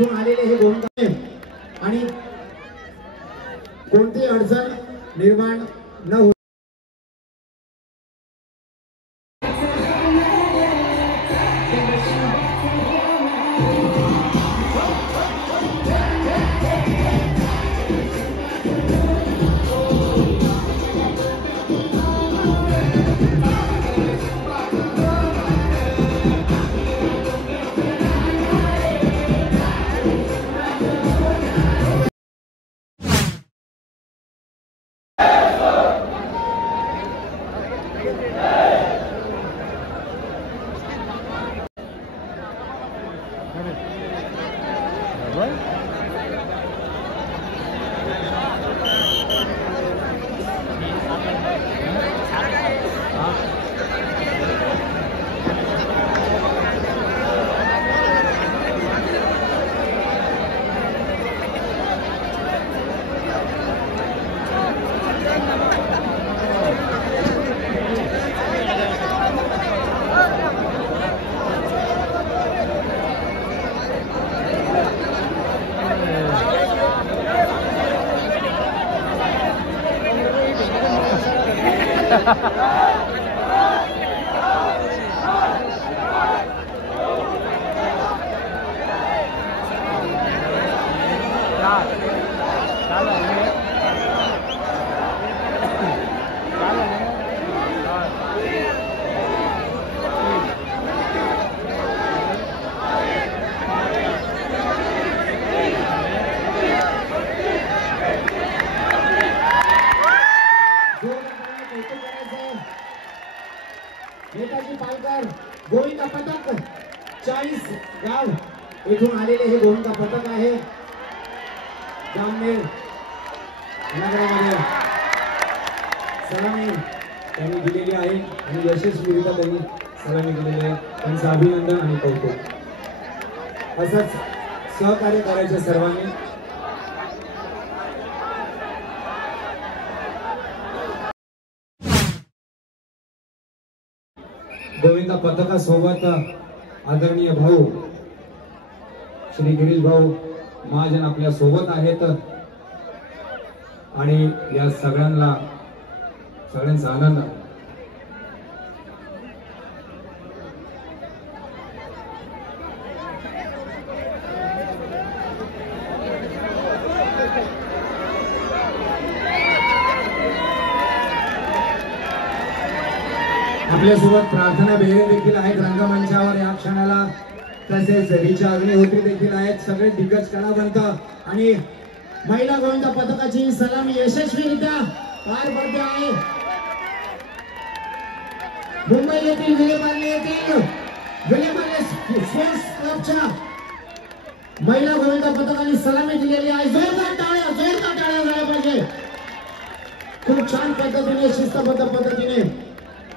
येथून आलेले हे गोंधळ आणि कोणती अडचण निर्माण न हो नेताजी पालकर गोविंदा पथक 40 गाव येथून आलेले हे गोविंदा पथक आहे। जामनेर नगरामध्ये सलामी त्यांनी दिलेली आहे आणि यशस्वीरित्या त्यांनी सलामी दिलेली आहे। त्यांचं अभिनंदन आणि कौतुक। असंच सहकार्य करायचे सर्वांनी। गोविंदा पथकासोबत आदरणीय भाऊ श्री गिरीश भाऊ महाजन आपल्या सोबत आहेत आणि या सगळ्यांचा आनंद आपल्यासोबत प्रार्थना बेहेरे देखील आहेत रंगमंचावर या क्षणाला, तसेच रीचा अग्निहोत्री देखील आहेत। सगळे दिग्गज कलावंत आणि महिला गोविंदा पथकाची सलामी यशस्वीरित्या पार पडते आहे। मुंबई येथील विलेपार्ले स्पोर्ट्स क्लबच्या महिला गोविंदा पथकाने सलामी दिलेली आहे। जोरदार टाळ्या झाल्या पाहिजे। खूप छान पद्धतीने शिस्तबद्ध पद्धतीने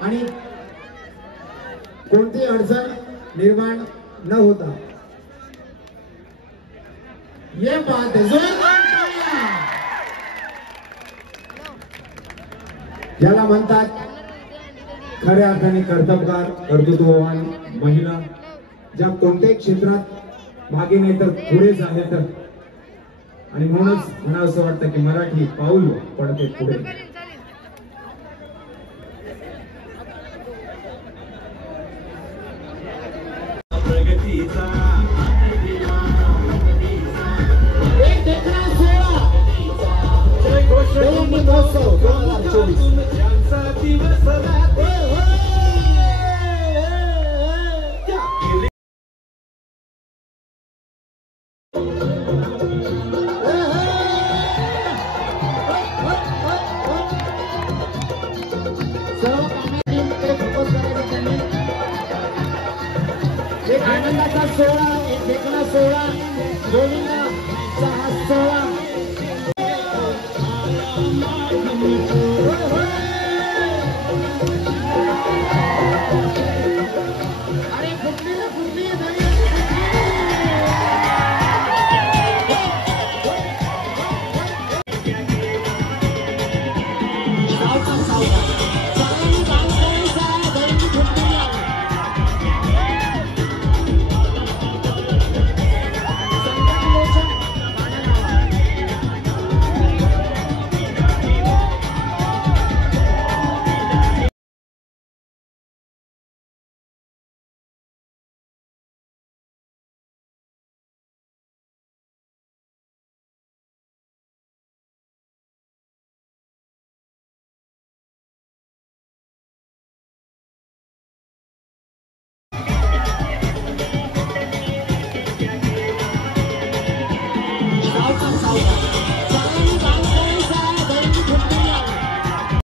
आणि कोणती अडचण निर्माण न होता ये बात है। ज्याला म्हणतात खऱ्या अर्थाने कर्तबगार कर्तृत्ववान महिला, ज्या कोणत्याही क्षेत्रात मागे नाही तर पुढेच आहेत आणि म्हणूनच मला असं वाटतं की मराठी पाऊल पडते पुढे। एक आनंदाचा सोहळा, एक देखणा सोहळा, गोविंदाचा हा सोहळा